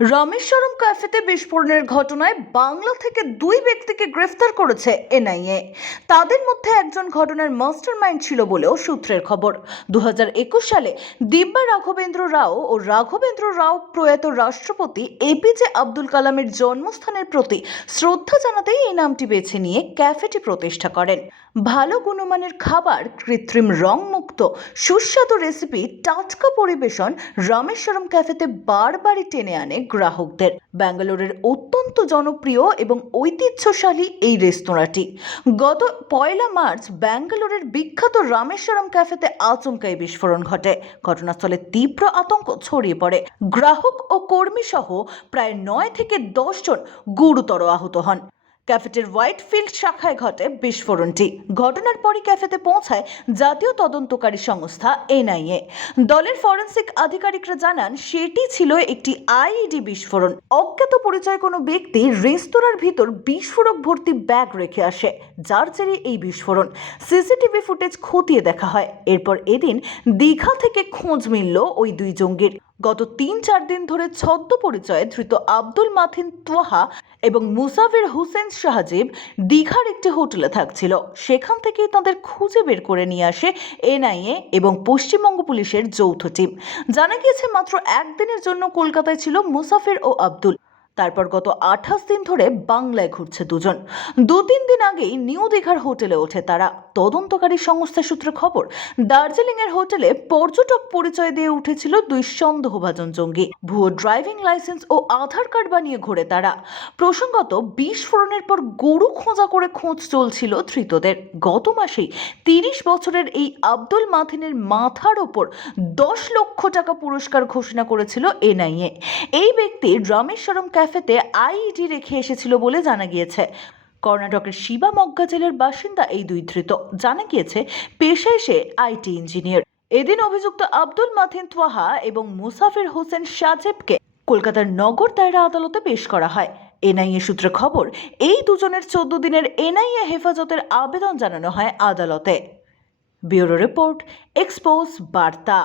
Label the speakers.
Speaker 1: রামেশ্বরম ক্যাফেতে বিস্ফোরণের ঘটনায় বাংলা থেকে দুই ব্যক্তিকে গ্রেফতার করেছে এনআইএ। তাদের মধ্যে একজন ঘটনার মাস্টারমাইন্ড ছিল বলেও সূত্রের খবর। দু হাজার একুশ সালে দিব্যা রাঘবেন্দ্র রাও ও রাঘবেন্দ্র রাও প্রয়াত রাষ্ট্রপতি এপিজে আব্দুল কালামের জন্মস্থানের প্রতি শ্রদ্ধা জানাতেই এই নামটি বেছে নিয়ে ক্যাফেটি প্রতিষ্ঠা করেন। ভালো গুণমানের খাবার, কৃত্রিম রং মুক্ত সুস্বাদু রেসিপি, টাটকা পরিবেশন রামেশ্বরম ক্যাফেতে বারবারই টেনে আনে গ্রাহকদের। ব্যাঙ্গালোরের অত্যন্ত জনপ্রিয় এবং ঐতিহ্যশালী এই রেস্তোরাঁটি। গত পয়লা মার্চ ব্যাঙ্গালোরের বিখ্যাত রামেশ্বরম ক্যাফেতে আচমকাই বিস্ফোরণ ঘটে। ঘটনাস্থলে তীব্র আতঙ্ক ছড়িয়ে পড়ে। গ্রাহক ও কর্মী সহ প্রায় নয় থেকে দশজন গুরুতর আহত হন। ক্যাফেটের হোয়াইট ফিল্ড শাখায় ঘটে বিস্ফোরণটি। ঘটনার পরই ক্যাফেতে পৌঁছায় জাতীয় তদন্তকারী সংস্থা এনআইএ। দলের ফরেন্সিক আধিকারিকরা জানান, সেটি ছিল একটি আইইডি বিস্ফোরণ। অজ্ঞাত পরিচয় কোনো ব্যক্তি রেস্তোরাঁর ভিতর বিস্ফোরক ভর্তি ব্যাগ রেখে আসে, যার জেরে এই বিস্ফোরণ। সিসিটিভি ফুটেজ খতিয়ে দেখা হয়। এরপর এদিন দীঘা থেকে খোঁজ মিলল ওই দুই জঙ্গির। গত তিন চার দিন ধরে ছদ্ম পরিচয়ে ধৃত আব্দুল মাথিন তোয়াহা এবং মুসাফির হুসেন শাহজিব দীঘার একটি হোটেলে থাকছিল। সেখান থেকেই তাদের খুঁজে বের করে নিয়ে আসে এনআইএ এবং পশ্চিমবঙ্গ পুলিশের যৌথ টিম। জানা গিয়েছে, মাত্র একদিনের জন্য কলকাতায় ছিল মুসাফির ও আব্দুল। তারপর গত আঠাশ দিন ধরে বাংলায় ঘুরছে দুজন। দু তিন দিন আগেই নিউ দীঘার হোটেলে ওঠে তারা। তদন্তকারী সংস্থা সূত্রে খবর, দার্জিলিংয়ের হোটেলে পর্যটক পরিচয় দিয়ে উঠেছিল দুই সন্দেহভাজন জঙ্গি। ভুয়ো ড্রাইভিং লাইসেন্স ও আধার কার্ড বানিয়ে ঘোরে তারা। প্রসঙ্গত বিস্ফোরণের পর গরু খোঁজা করে খোঁজ চলছিল ধৃতদের। গত মাসেই তিরিশ বছরের এই আব্দুল মাথিনের মাথার ওপর দশ লক্ষ টাকা পুরস্কার ঘোষণা করেছিল এনআইএ। এই ব্যক্তি রামেশ্বরম ক্যাফেতে আইইডি রেখে এসেছিল বলে জানা গিয়েছে। কর্ণাটকের শিবা মগ্গা জেলার বাসিন্দা এই দুই ধৃত। জানা গিয়েছে, পেশায় সে আইটি ইঞ্জিনিয়ার। এদিন অভিযুক্ত আব্দুল মাথিন তোয়াহা এবং মুসাফির হোসেন সাজেবকে কলকাতার নগর দায়রা আদালতে পেশ করা হয়। এনআইএ সূত্রে খবর, এই দুজনের চোদ্দ দিনের এনআইএ হেফাজতের আবেদন জানানো হয় আদালতে। ব্যুরো রিপোর্ট, এক্সপোজ, বার্তা।